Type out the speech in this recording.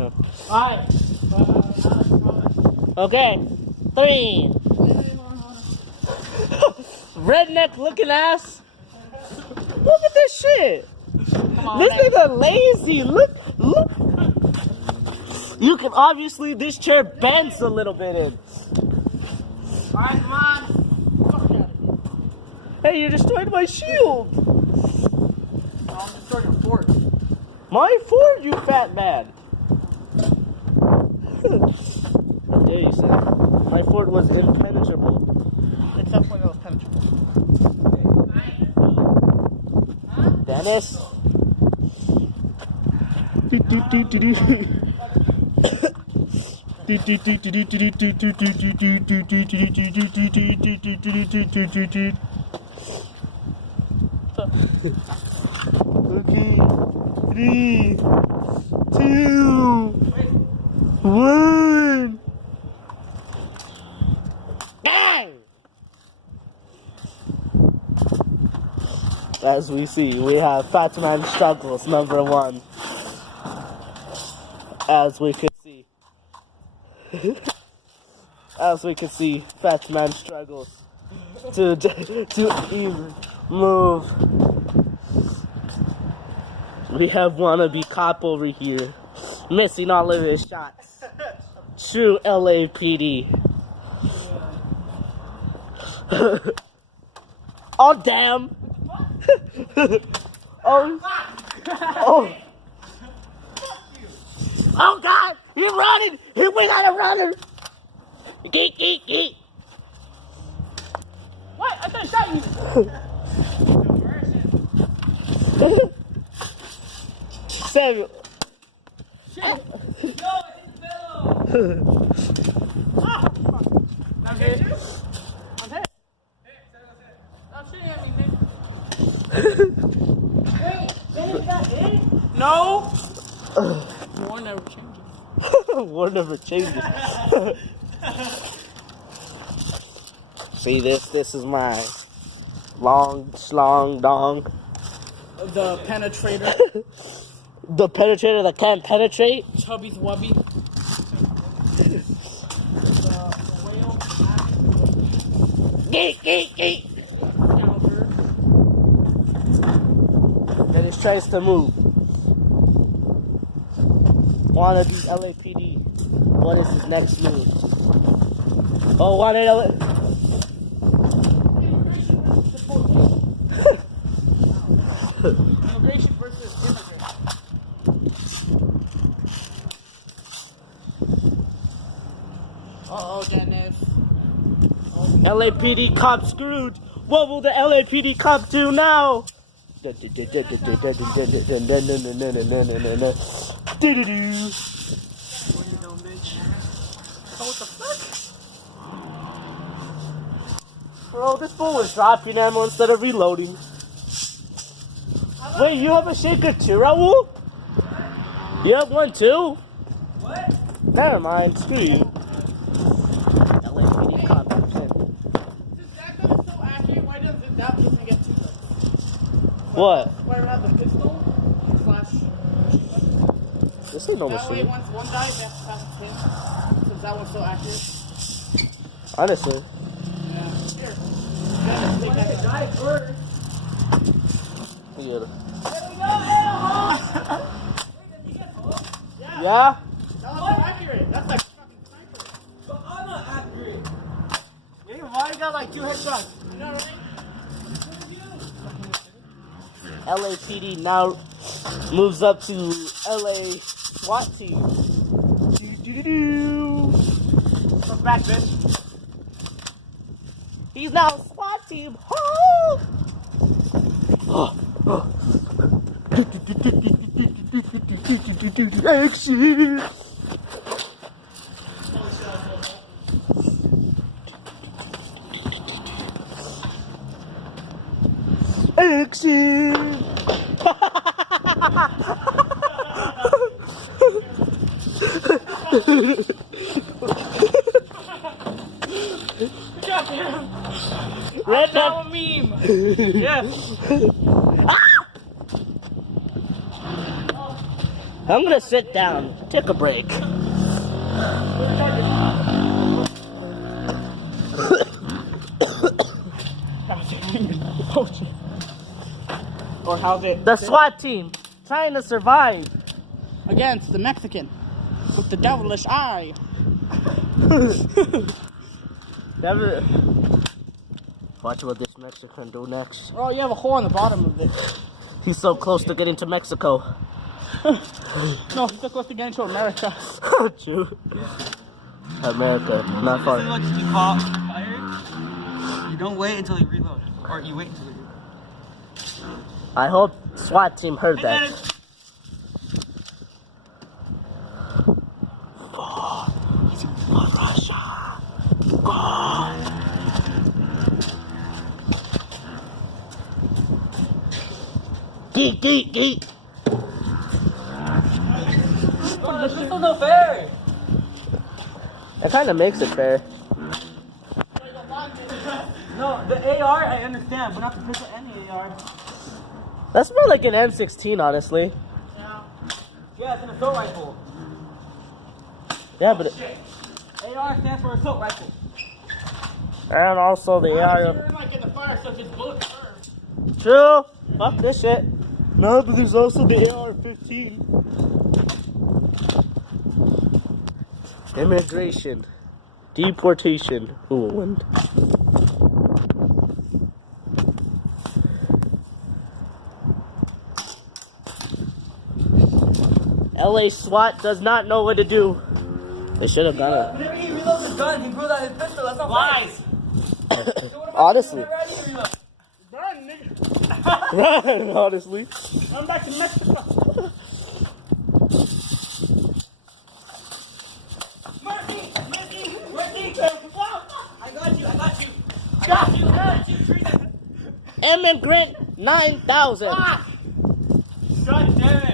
know. Alright. Okay. 3. Redneck looking ass. Look at this shit. Come on, This nigga lazy. Look. You can obviously, this chair bends a little bit in. Alright, come on. Hey, you destroyed my shield. No, I'm destroying your fort. My fort, you fat man. How dare you say that? My fort was impenetrable. Except when it was penetrable. Dennis? Okay. 3, 2, 1. Bang! As we see, we have Fat Man Struggles #1. As we could see. As we can see, Fat Man struggles to even move. We have wannabe cop over here, missing all of his shots. True LAPD. Oh damn! Oh! Oh God! He's running! We gotta run him! Geek, geek, geek! What? I thought I shot you! Samuel! Shit! No, it's Bill! Ah! I'm hit. I'm hit. Stop shooting at me, Nick. Hey, is that it? No! War never changes. War never changes. See this is my long schlong dong. The penetrator. The penetrator that can't penetrate. Chubby Wubby. The whale. Geek, geek, geek. Scalper. Dennis tries to move. Wanna be LAPD. What is his next move? Oh, wanted Immigration versus immigrant. Uh-oh, Dennis. LAPD cop screwed. What will the LAPD cop do now? What you doing, bitch? Oh, what the fuck? Bro, this fool was dropping ammo instead of reloading. Wait, you have a shaker too, Raul? You have one too? What? Never mind, screw you. LAPD cop percent. Since that gun is so accurate, why doesn't that person get 2 guns? What? Why have the pistol slash machine gun? This ain't no That way, machine. once one dies, they have to pass the pin. Since that one's so accurate. Honestly. Yeah. Here. Dennis, take that gun. Die first. Yeah. Yeah. Yeah? That was so accurate. That's like fucking sniper. But I'm not accurate. Yeah, you've already got like 2 headshots. You know what I mean? LAPD now moves up to LA SWAT team. Come back, bitch. He's now SWAT team. Oh! Action! Action! Red Now a meme. Yes. I'm gonna sit down. Take a break. Or how's it? The SWAT team trying to survive. Against the Mexican with the devilish eye. Never. Watch what this Mexican do next. Oh, you have a hole on the bottom of it. He's so close to getting to Mexico. No, he's so close to getting to America. True. America, not far. Once you caught fired, you don't wait until you reload. Or you wait until you reload. I hope SWAT team heard that. For Russia. God. Geek. Oh, this is no fair. It kind of makes it fair. No, the AR I understand, but not the pistol and the AR. That's more like an M16, honestly. Yeah, it's an assault rifle. Yeah, but AR stands for assault rifle. and also the AR. You're like in the fire, so just bullet first. True. Fuck this shit. No, but there's also the AR-15. Immigration. Deportation. Who will win? LA SWAT does not know what to do. They should have done it. Whenever he reloads his gun, he pulls out his pistol. That's not lies. Honestly. Burn, nigga. Honestly. I'm back to Mexico. Mercy! I got you. Immigrant 9,000. God damn it.